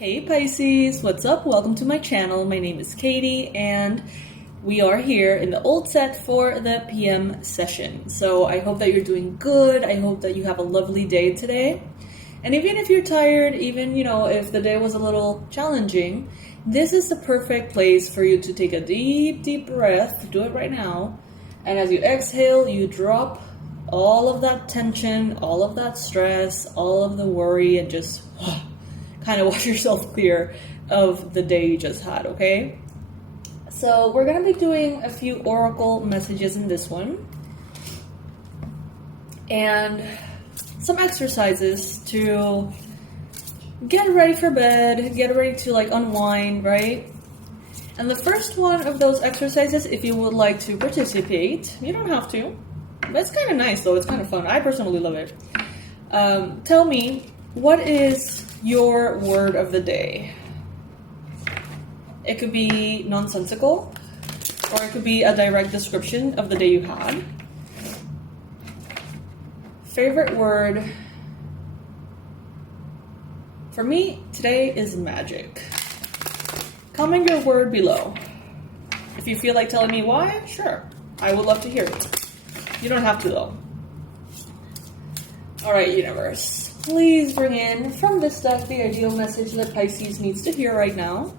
Hey Pisces, what's up? Welcome to my channel. My name is Katie and we are here in the old set for the PM session. So I hope that you're doing good. I hope that you have a lovely day today. And even if you're tired, even if the day was a little challenging, this is the perfect place for you to take a deep breath. Do it right now. And as you exhale, you drop all of that tension, all of that stress, all of the worry, and just kind of wash yourself clear of the day you just had, okay? So we're going to be doing a few oracle messages in this one. And some exercises to get ready for bed, get ready to unwind, right? And the first one of those exercises, if you would like to participate, you don't have to, but it's kind of nice though, it's kind of fun. I personally love it. Tell me, what is your word of the day? It could be nonsensical, or it could be a direct description of the day you had. Favorite word for me today is magic. Comment your word below. If you feel like telling me why, sure, I would love to hear it. You don't have to though. Alright, universe, please bring in from this deck the ideal message that Pisces needs to hear right now.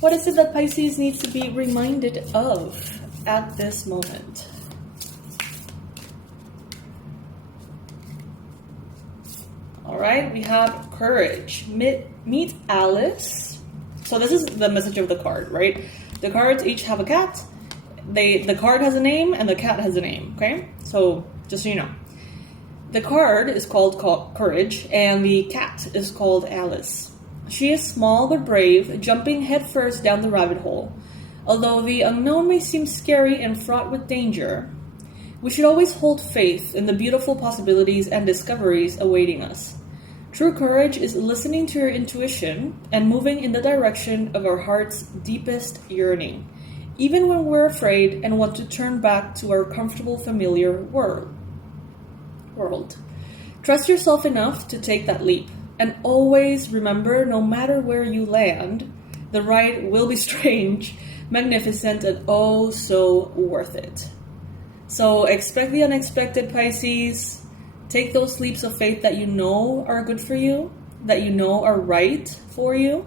What is it that Pisces needs to be reminded of at this moment? Alright, we have courage. Meet Alice. So this is the message of the card, right? The cards each have a cat. The card has a name and the cat has a name, okay? So just so you know. The card is called Courage and the cat is called Alice. She is small but brave, jumping headfirst down the rabbit hole. Although the unknown may seem scary and fraught with danger, we should always hold faith in the beautiful possibilities and discoveries awaiting us. True courage is listening to your intuition and moving in the direction of our heart's deepest yearning, even when we're afraid and want to turn back to our comfortable, familiar world. Trust yourself enough to take that leap, and always remember, no matter where you land, the ride will be strange, magnificent, and oh so worth it. So expect the unexpected, Pisces. Take those leaps of faith that you know are good for you, that you know are right for you,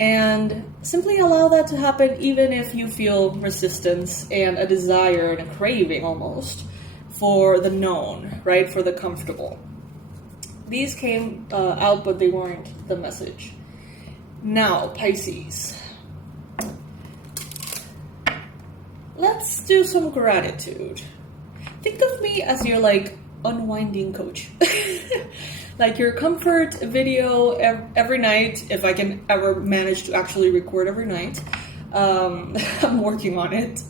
and simply allow that to happen even if you feel resistance and a desire and a craving almost for the known, right? For the comfortable. These came out, but they weren't the message. Now, Pisces. Let's do some gratitude. Think of me as your unwinding coach. Like your comfort video every night, if I can ever manage to actually record every night. I'm working on it.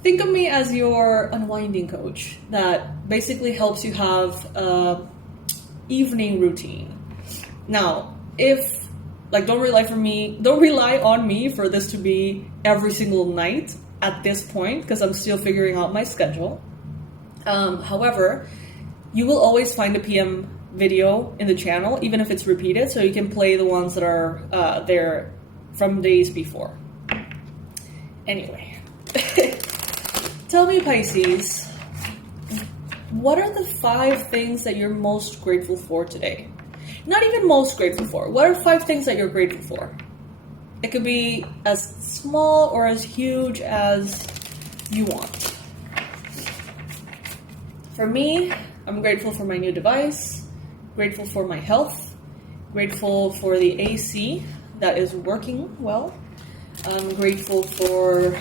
Think of me as your unwinding coach that basically helps you have an evening routine. Now, if don't rely on me for this to be every single night at this point, because I'm still figuring out my schedule. However, you will always find a PM video in the channel, even if it's repeated, so you can play the ones that are there from days before. Anyway. Tell me, Pisces, what are the 5 things that you're most grateful for today? Not even most grateful for. What are 5 things that you're grateful for? It could be as small or as huge as you want. For me, I'm grateful for my new device, grateful for my health, grateful for the AC that is working well. I'm grateful for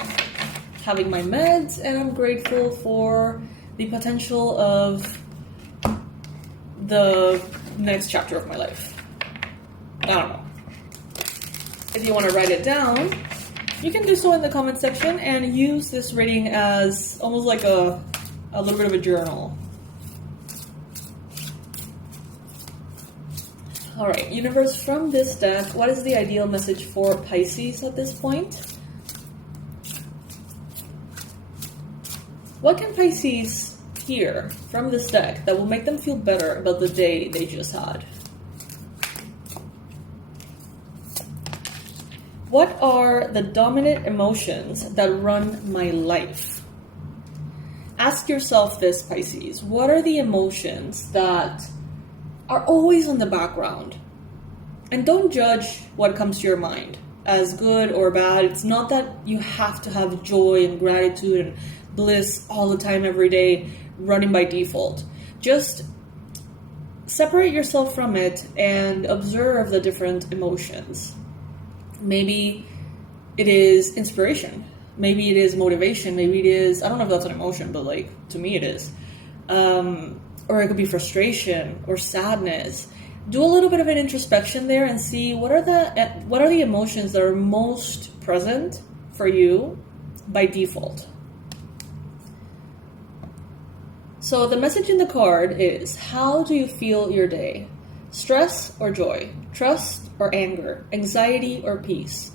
having my meds, and I'm grateful for the potential of the next chapter of my life. I don't know. If you want to write it down, you can do so in the comment section and use this reading as almost like a little bit of a journal. Alright, universe, from this deck, what is the ideal message for Pisces at this point? What can Pisces hear from this deck that will make them feel better about the day they just had? What are the dominant emotions that run my life? Ask yourself this, Pisces. What are the emotions that are always in the background? And don't judge what comes to your mind as good or bad. It's not that you have to have joy and gratitude and bliss all the time, every day, running by default. Just separate yourself from it and observe the different emotions. Maybe it is inspiration. Maybe it is motivation. Maybe it is, I don't know if that's an emotion, but like, to me it is. Or it could be frustration or sadness. Do a little bit of an introspection there and see what are the emotions that are most present for you by default. So the message in the card is, how do you feel your day? Stress or joy? Trust or anger? Anxiety or peace?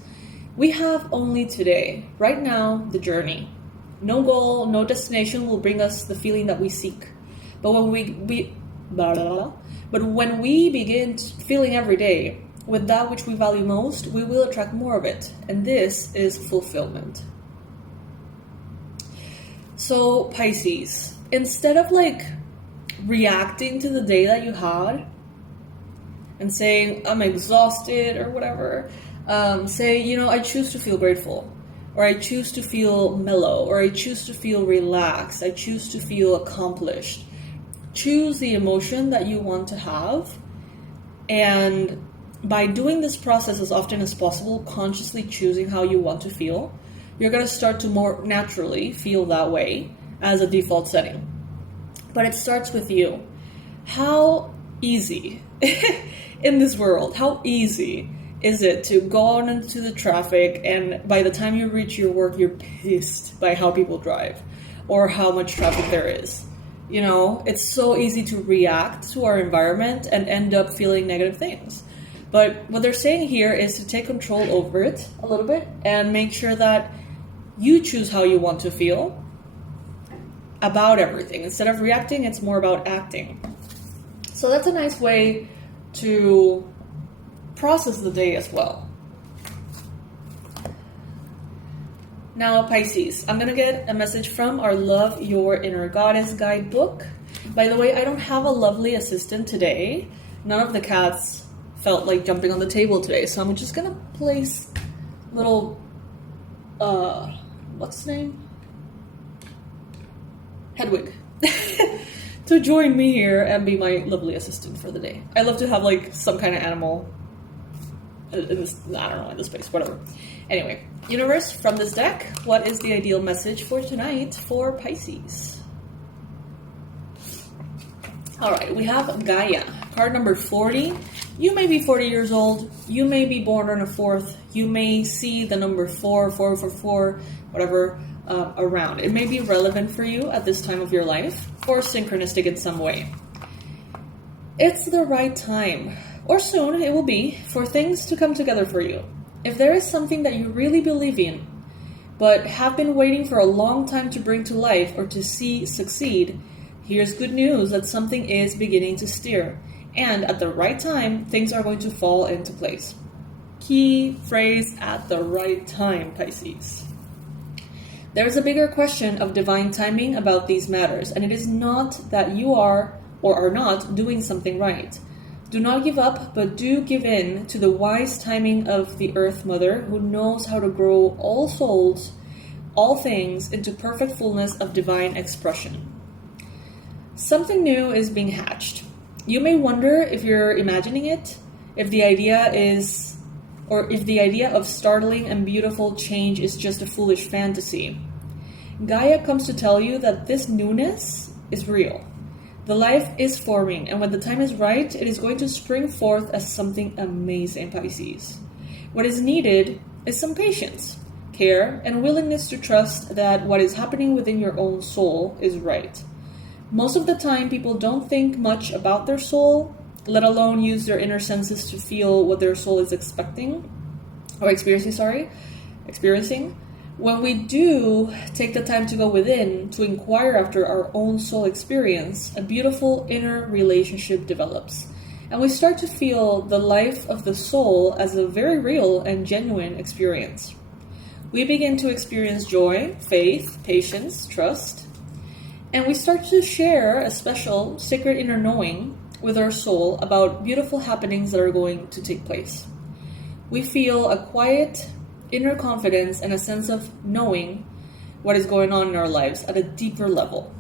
We have only today, right now, the journey. No goal, no destination will bring us the feeling that we seek. But when we begin feeling every day with that which we value most, we will attract more of it. And this is fulfillment. So Pisces, instead of like reacting to the day that you had and saying, I'm exhausted or whatever, say, I choose to feel grateful, or I choose to feel mellow, or I choose to feel relaxed, I choose to feel accomplished. Choose the emotion that you want to have, and by doing this process as often as possible, consciously choosing how you want to feel, you're going to start to more naturally feel that way as a default setting. But it starts with you. How easy in this world, how easy is it to go out into the traffic, and by the time you reach your work, you're pissed by how people drive or how much traffic there is? It's so easy to react to our environment and end up feeling negative things. But what they're saying here is to take control over it a little bit and make sure that you choose how you want to feel about everything. Instead of reacting, it's more about acting. So that's a nice way to process the day as well. Now, Pisces, I'm going to get a message from our Love Your Inner Goddess guidebook. By the way, I don't have a lovely assistant today. None of the cats felt like jumping on the table today, so I'm just going to place little, what's his name? Hedwig. To join me here and be my lovely assistant for the day. I love to have like some kind of animal in this, I don't know, in this space, whatever. Anyway, universe, from this deck, what is the ideal message for tonight for Pisces? All right, we have Gaia, card number 40. You may be 40 years old. You may be born on a 4th. You may see the number 4, whatever, around. It may be relevant for you at this time of your life or synchronistic in some way. It's the right time, or soon it will be, for things to come together for you. If there is something that you really believe in, but have been waiting for a long time to bring to life or to see succeed, here's good news that something is beginning to steer. And at the right time, things are going to fall into place. Key phrase, at the right time, Pisces. There is a bigger question of divine timing about these matters, and it is not that you are or are not doing something right. Do not give up, but do give in to the wise timing of the Earth Mother, who knows how to grow all souls, all things, into perfect fullness of divine expression. Something new is being hatched. You may wonder if you're imagining it, if the idea of startling and beautiful change is just a foolish fantasy. Gaia comes to tell you that this newness is real. The life is forming, and when the time is right, it is going to spring forth as something amazing, Pisces. What is needed is some patience, care, and willingness to trust that what is happening within your own soul is right. Most of the time, people don't think much about their soul, let alone use their inner senses to feel what their soul is experiencing. When we do take the time to go within, to inquire after our own soul experience, a beautiful inner relationship develops. And we start to feel the life of the soul as a very real and genuine experience. We begin to experience joy, faith, patience, trust, and we start to share a special sacred inner knowing with our soul about beautiful happenings that are going to take place. We feel a quiet inner confidence and a sense of knowing what is going on in our lives at a deeper level.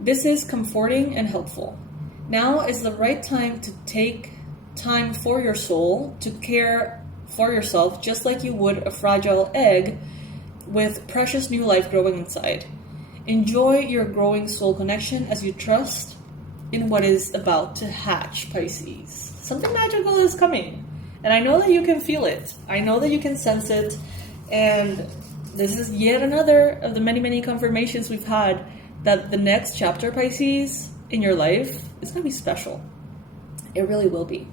This is comforting and helpful. Now is the right time to take time for your soul, to care for yourself just like you would a fragile egg with precious new life growing inside. Enjoy your growing soul connection as you trust in what is about to hatch, Pisces. Something magical is coming, and I know that you can feel it. I know that you can sense it, and this is yet another of the many, many confirmations we've had that the next chapter, Pisces, in your life is going to be special. It really will be.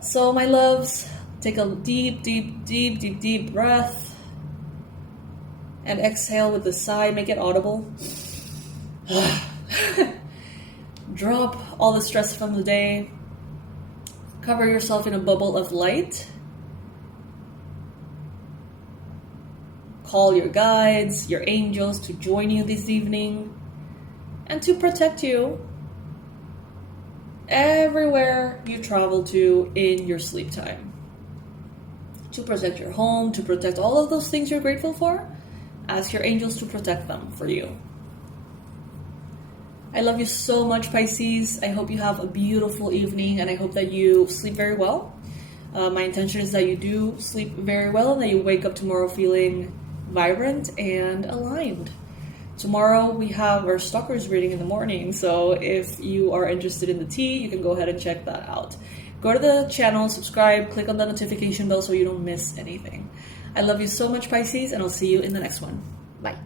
So, my loves, take a deep, deep, deep, deep, deep breath and exhale with a sigh. Make it audible. Drop all the stress from the day. Cover yourself in a bubble of light. Call your guides, your angels to join you this evening and to protect you everywhere you travel to in your sleep time. To protect your home, to protect all of those things you're grateful for, ask your angels to protect them for you. I love you so much, Pisces. I hope you have a beautiful evening, and I hope that you sleep very well. My intention is that you do sleep very well and that you wake up tomorrow feeling vibrant and aligned. Tomorrow we have our stalkers reading in the morning, so if you are interested in the tea, you can go ahead and check that out. Go to the channel, subscribe, click on the notification bell so you don't miss anything. I love you so much, Pisces, and I'll see you in the next one. Bye.